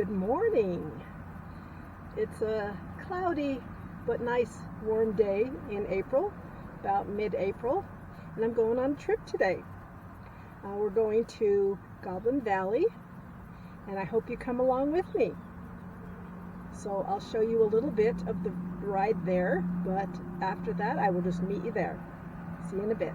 Good morning. It's a cloudy but nice warm day in April, about mid-April, and I'm going on a trip today. We're going to Goblin Valley, and I hope you come along with me. So I'll show you a little bit of the ride there, but after that I will just meet you there. See you in a bit.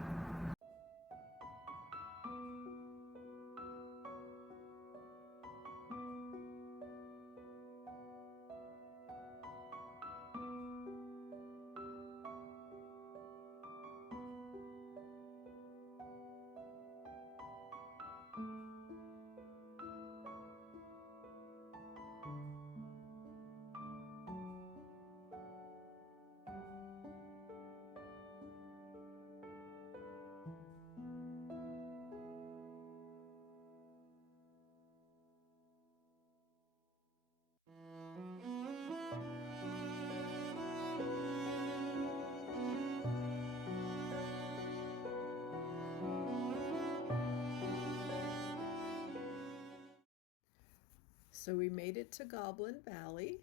So we made it to Goblin Valley.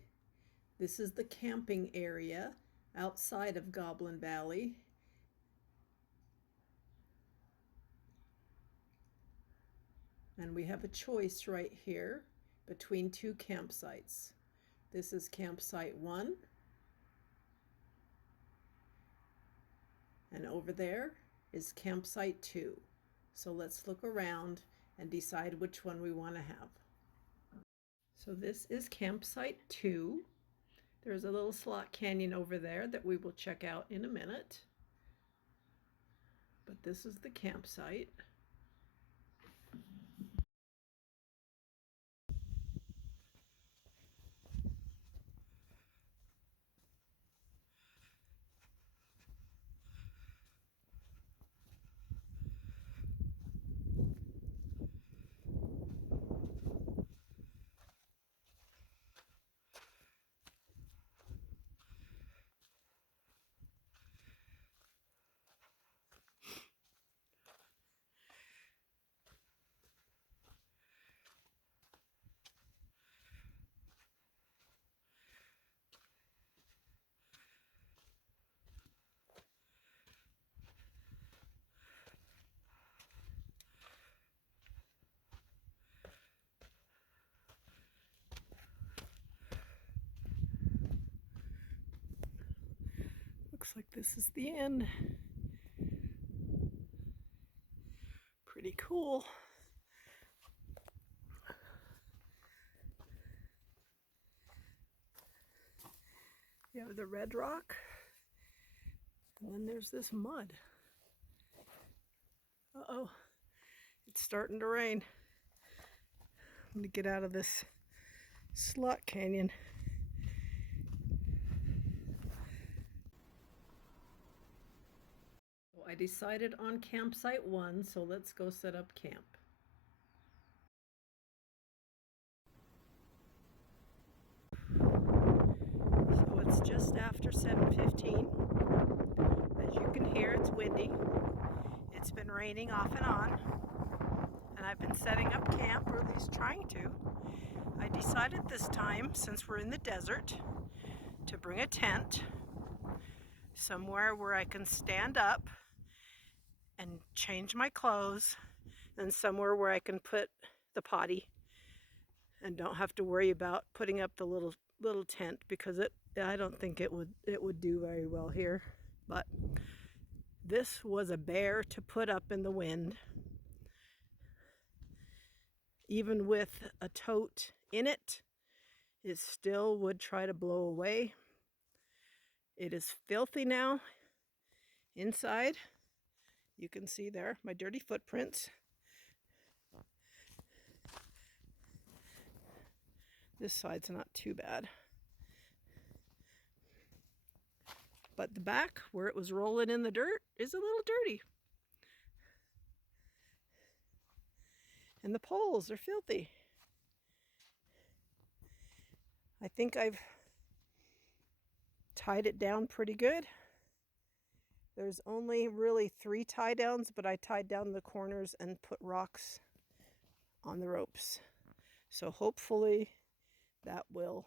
This is the camping area outside of Goblin Valley. And we have a choice right here between two campsites. This is campsite 1. And over there is campsite 2. So let's look around and decide which one we want to have. So this is campsite 2. There's a little slot canyon over there that we will check out in a minute. But this is the campsite. Looks like this is the end. Pretty cool. You have the red rock, and then there's this mud. Uh-oh, it's starting to rain. I'm gonna get out of this slot canyon. I decided on campsite 1, so let's go set up camp. So it's just after 7:15. As you can hear, it's windy. It's been raining off and on, and I've been setting up camp, or at least trying to. I decided this time, since we're in the desert, to bring a tent somewhere where I can stand up and change my clothes, and somewhere where I can put the potty and don't have to worry about putting up the little tent, because I don't think it would do very well here. But this was a bear to put up in the wind. Even with a tote in it, it still would try to blow away. It is filthy now inside. You can see there my dirty footprints. This side's not too bad. But the back, where it was rolling in the dirt, is a little dirty. And the poles are filthy. I think I've tied it down pretty good. There's only really 3 tie downs, but I tied down the corners and put rocks on the ropes. So hopefully that will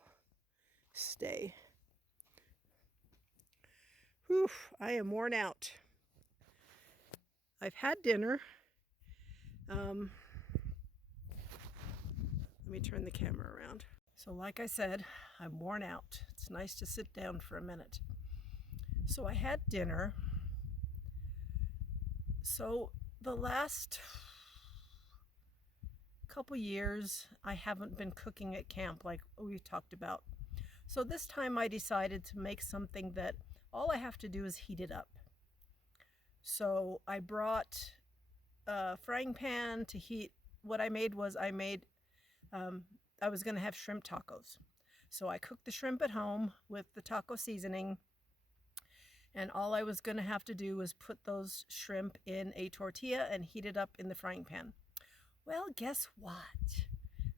stay. Whew, I am worn out. I've had dinner. Let me turn the camera around. So like I said, I'm worn out. It's nice to sit down for a minute. So I had dinner. So the last couple years, I haven't been cooking at camp like we talked about. So this time I decided to make something that all I have to do is heat it up. So I brought a frying pan to heat. What I made was I was going to have shrimp tacos. So I cooked the shrimp at home with the taco seasoning. And all I was going to have to do was put those shrimp in a tortilla and heat it up in the frying pan. Well, guess what?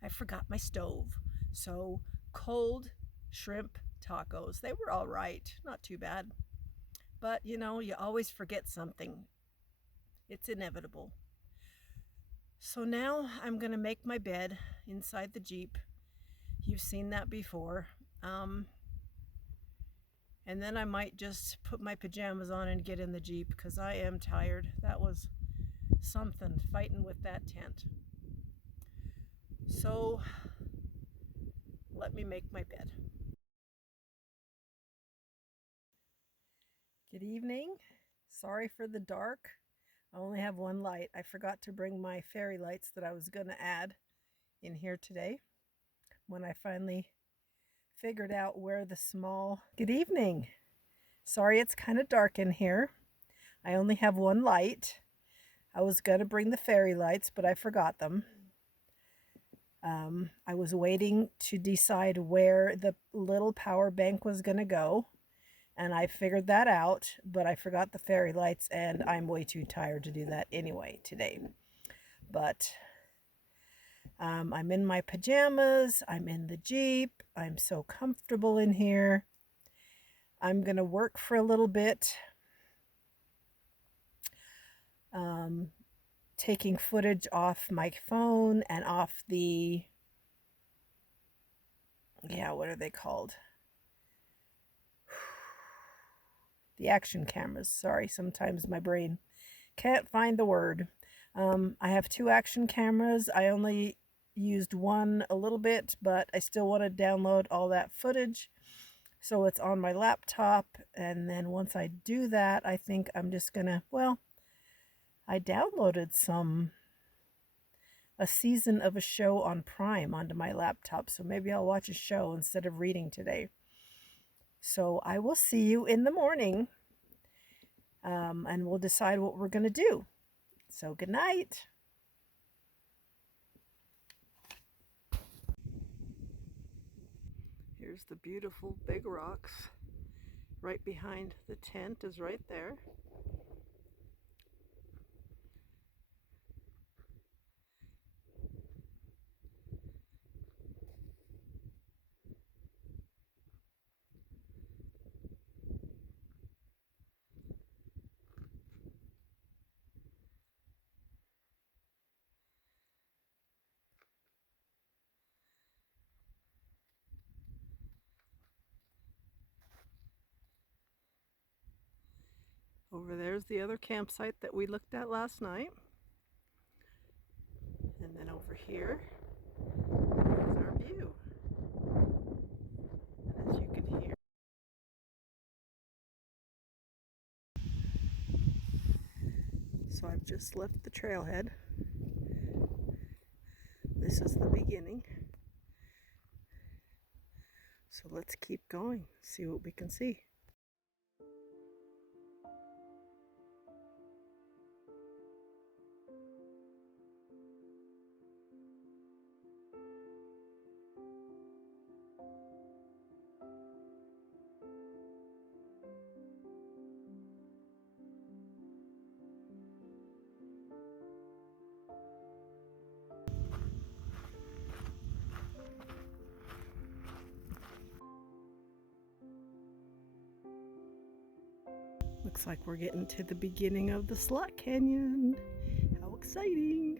I forgot my stove. So cold shrimp tacos. They were all right. Not too bad. But, you know, you always forget something. It's inevitable. So now I'm going to make my bed inside the Jeep. You've seen that before. And then I might just put my pajamas on and get in the Jeep because I am tired. That was something, fighting with that tent. So let me make my bed. Good evening. Sorry for the dark. I only have one light. I forgot to bring my fairy lights that I was going to add in here today when I finally figured out where the small... Good evening. Sorry it's kind of dark in here. I only have one light. I was going to bring the fairy lights, but I forgot them. I was waiting to decide where the little power bank was going to go, and I figured that out, but I forgot the fairy lights, and I'm way too tired to do that anyway today. But I'm in my pajamas. I'm in the Jeep. I'm so comfortable in here. I'm going to work for a little bit, taking footage off my phone and off the, what are they called? The action cameras. Sorry, sometimes my brain can't find the word. I have 2 action cameras. I only used one a little bit, but I still want to download all that footage. So it's on my laptop, and then once I do that, I think I'm just gonna, I downloaded a season of a show on Prime onto my laptop, so maybe I'll watch a show instead of reading today. So I will see you in the morning, and we'll decide what we're gonna do. So good night. Here's the beautiful big rocks. Right behind the tent is right there. Over there's the other campsite that we looked at last night. And then over here is our view. And as you can hear, so I've just left the trailhead. This is the beginning. So let's keep going, see what we can see. Looks like we're getting to the beginning of the Slot Canyon. How exciting!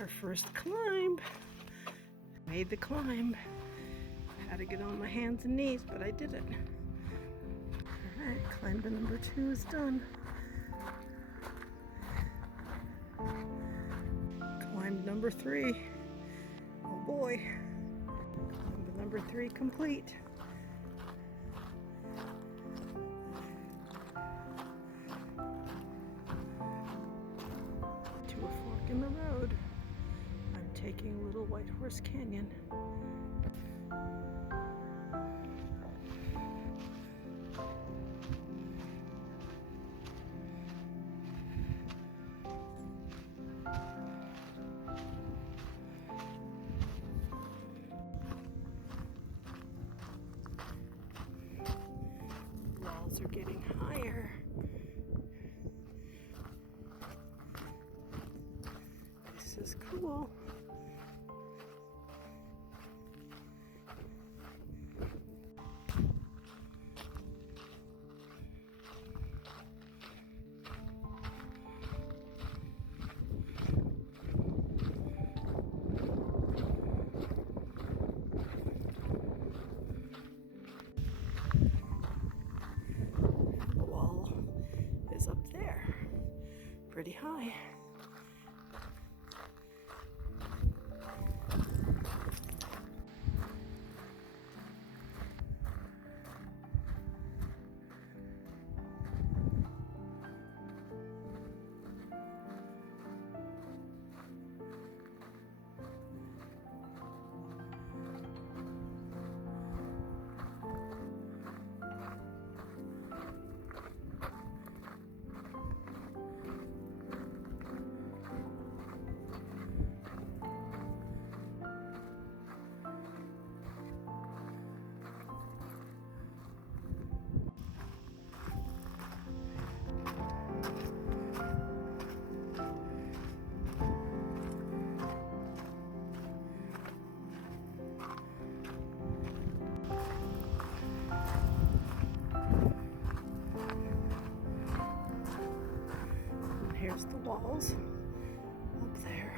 Our first climb. Made the climb. Had to get on my hands and knees, but I did it. Alright, climb to number 2 is done. Climb number 3. Oh boy. Climb to number 3 complete. To a fork in the road. I'm taking Little White Horse Canyon. Walls are getting higher. This is cool. The wall is up there, pretty high. Here's the walls up there.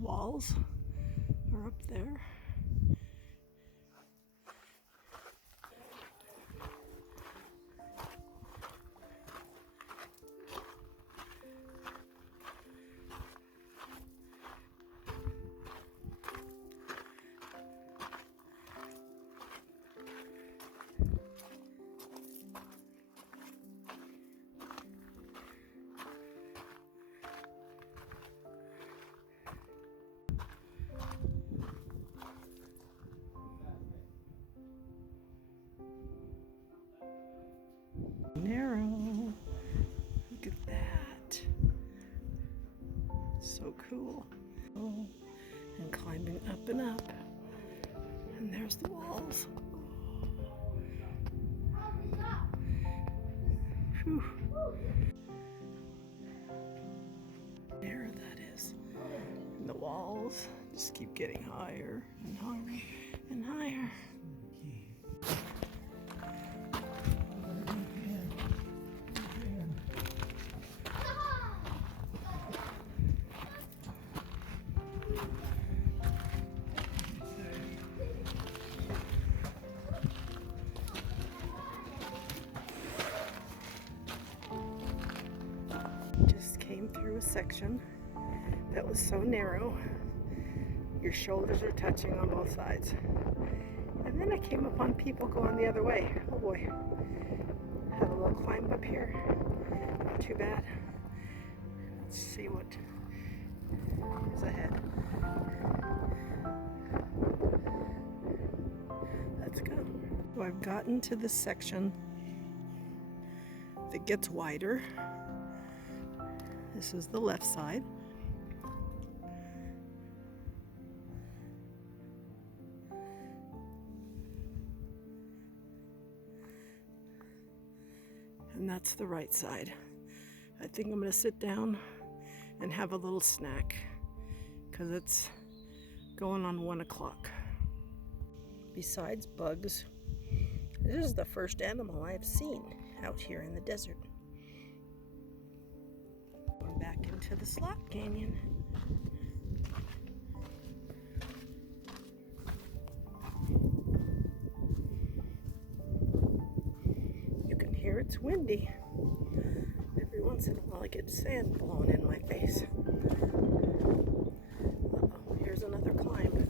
Walls are up there. Narrow. Look at that. So cool. Oh, and climbing up and up. And there's the walls. Whew. There that is. And the walls just keep getting higher and higher and higher. Just came through a section that was so narrow, your shoulders are touching on both sides. And then I came upon people going the other way. Oh boy. Had a little climb up here. Not too bad. Let's see what is ahead. Let's go. So I've gotten to this section that gets wider. This is the left side. And that's the right side. I think I'm gonna sit down and have a little snack because it's going on 1 o'clock. Besides bugs, this is the first animal I've seen out here in the desert. Going back into the slot canyon. You can hear it's windy. Every once in a while I get sand blowing in my face. Uh-oh, here's another climb.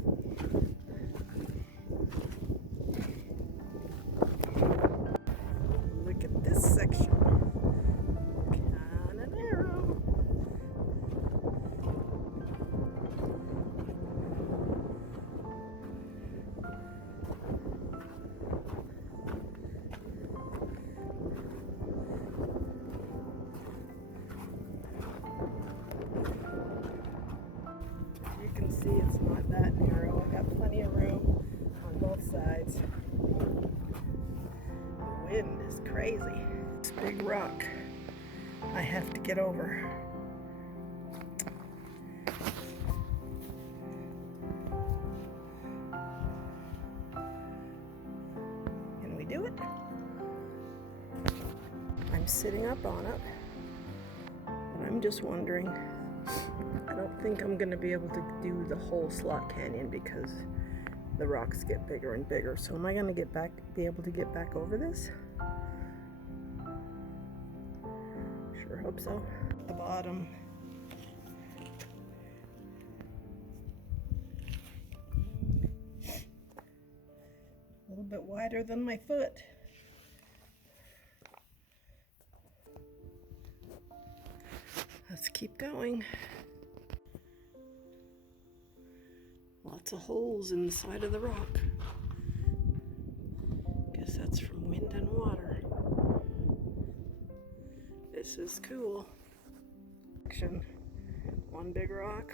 Look at this section. Kinda narrow. You can see it's not that narrow. I got plenty of room on both sides. The wind is crazy. This big rock I have to get over. Can we do it? I'm sitting up on it, and I'm just wondering, I don't think I'm going to be able to do the whole slot canyon because the rocks get bigger and bigger. So am I going to be able to get back over this? Sure hope so. At the bottom. A little bit wider than my foot. Let's keep going. Lots of holes in the side of the rock. Guess that's from wind and water. This is cool. One big rock,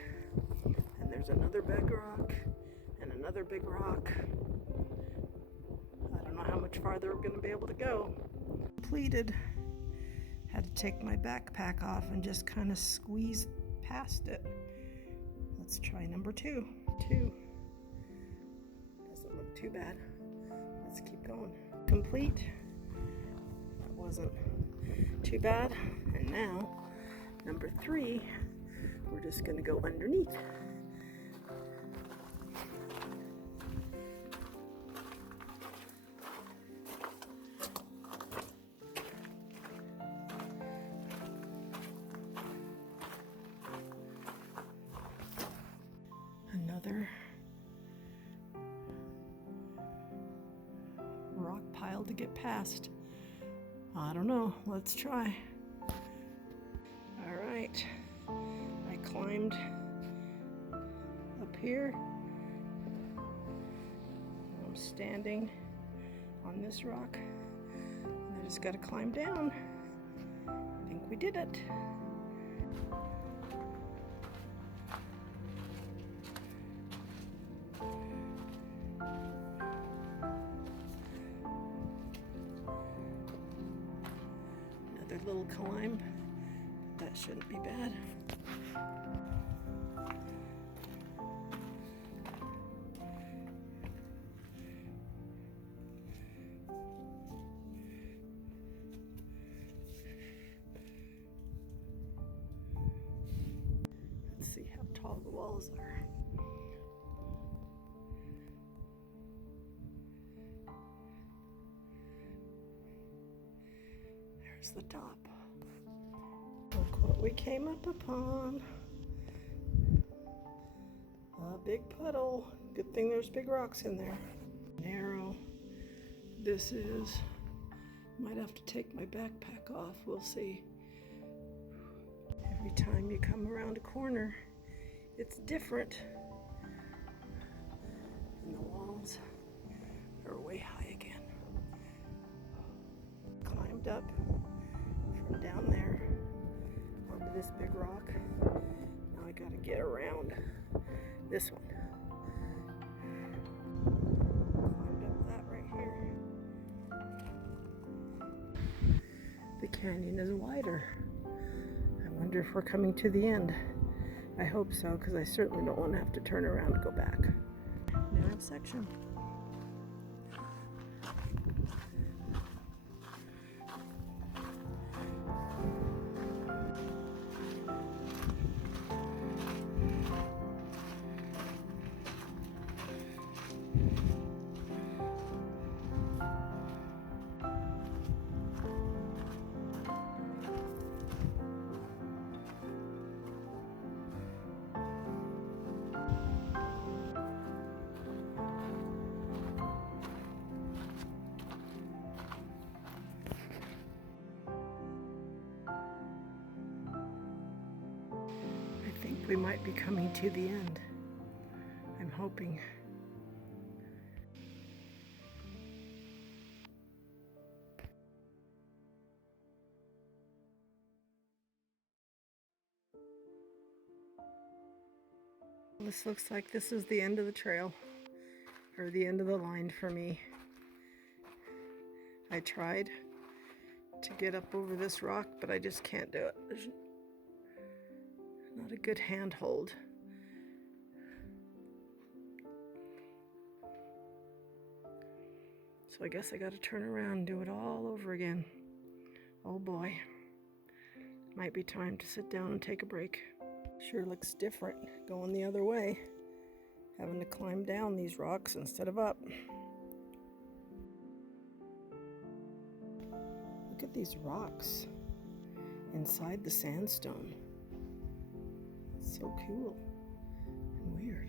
and there's another big rock, and another big rock. I don't know how much farther we're going to be able to go. Completed. Had to take my backpack off and just kind of squeeze past it. Let's try number 2. Doesn't look too bad. Let's keep going. Complete. That wasn't too bad. And now, number 3, we're just going to go underneath. Another rock pile to get past. I don't know. Let's try. All right. I climbed up here. I'm standing on this rock. And I just got to climb down. I think we did it. Another little climb. That shouldn't be bad. Let's see how tall the walls are. There's the top. Look what we came up upon. A big puddle. Good thing there's big rocks in there. Narrow. This is. Might have to take my backpack off. We'll see. Every time you come around a corner, it's different. And the walls are way high again. Climbed up from down there onto this big rock. Now I gotta get around this one. Climbed up that right here. the canyon is wider. I wonder if we're coming to the end. I hope so, because I certainly don't want to have to turn around and go back. Narrow section. I think we might be coming to the end. I'm hoping. This looks like this is the end of the trail, or the end of the line for me. I tried to get up over this rock, but I just can't do it. There's not a good handhold. So I guess I got to turn around and do it all over again. Oh boy. Might be time to sit down and take a break. Sure looks different going the other way. Having to climb down these rocks instead of up. Look at these rocks inside the sandstone. It's so cool and weird.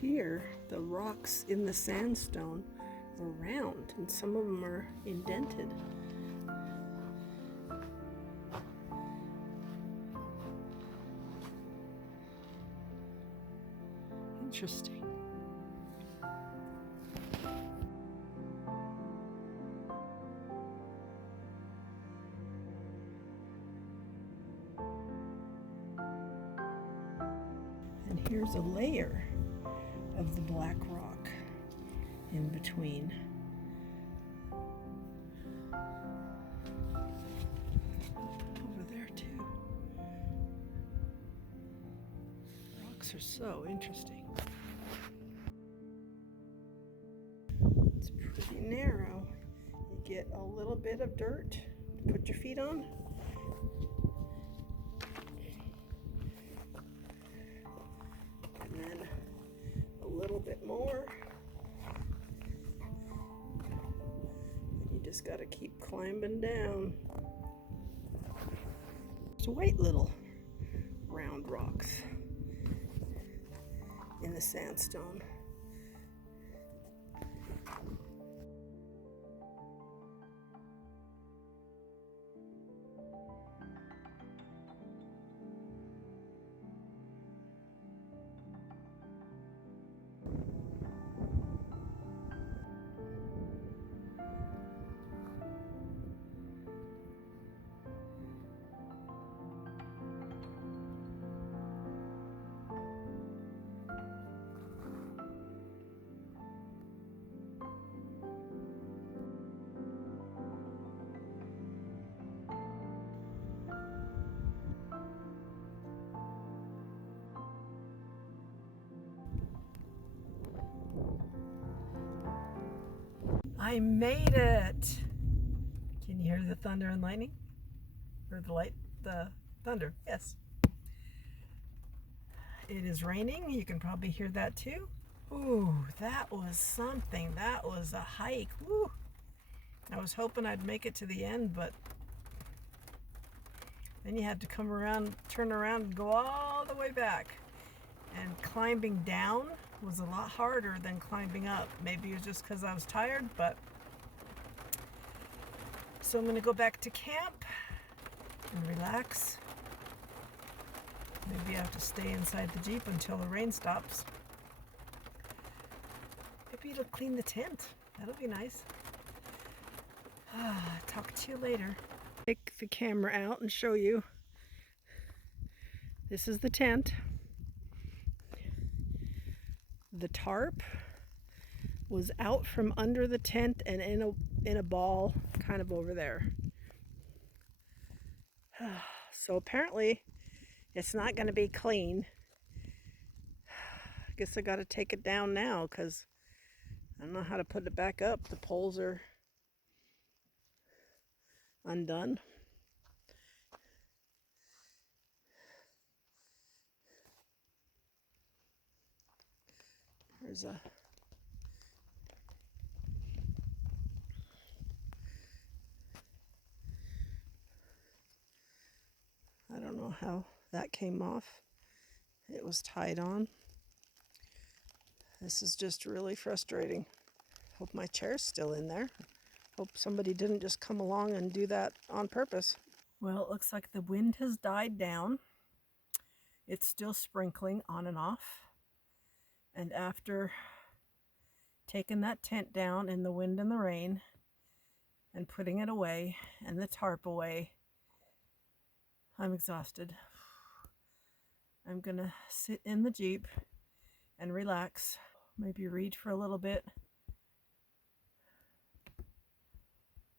Here, the rocks in the sandstone are round, and some of them are indented. Interesting. And here's a layer of the black rock in between. Over there too. Rocks are so interesting. It's pretty narrow. You get a little bit of dirt to put your feet on. And then a little bit more. And you just got to keep climbing down. There's white little round rocks in the sandstone. I made it! Can you hear the thunder and lightning? Or the thunder, yes. It is raining, you can probably hear that too. Ooh, that was something. That was a hike. Woo! I was hoping I'd make it to the end, but then you had to come around, turn around and go all the way back. And climbing down was a lot harder than climbing up. Maybe it was just because I was tired, but so I'm going to go back to camp and relax Maybe I have to stay inside the Jeep until the rain stops. Maybe it'll clean the tent. That'll be nice. Talk to you later. Take the camera out and show you. This is the tent. The tarp was out from under the tent and in a ball kind of over there. So apparently it's not going to be clean. I guess I got to take it down now because I don't know how to put it back up. The poles are undone. There's a I don't know how that came off. It was tied on. This is just really frustrating. Hope my chair's still in there. Hope somebody didn't just come along and do that on purpose. Well, it looks like the wind has died down. It's still sprinkling on and off. And after taking that tent down in the wind and the rain and putting it away and the tarp away, I'm exhausted. I'm gonna sit in the Jeep and relax. Maybe read for a little bit.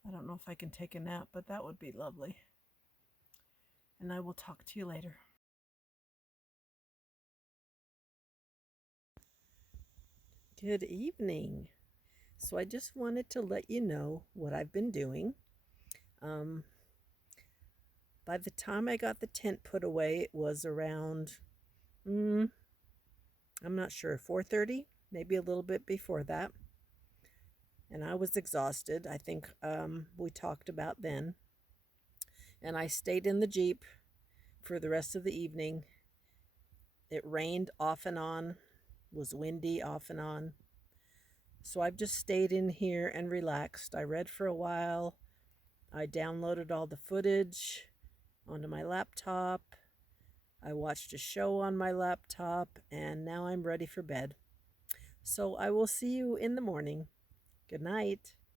I don't know if I can take a nap, but that would be lovely. And I will talk to you later. Good evening. So I just wanted to let you know what I've been doing. By the time I got the tent put away, it was around, I'm not sure, 4:30, maybe a little bit before that. And I was exhausted. I think we talked about then. And I stayed in the Jeep for the rest of the evening. It rained off and on, was windy off and on. So I've just stayed in here and relaxed. I read for a while. I downloaded all the footage onto my laptop. I watched a show on my laptop, and now I'm ready for bed. So I will see you in the morning. Good night.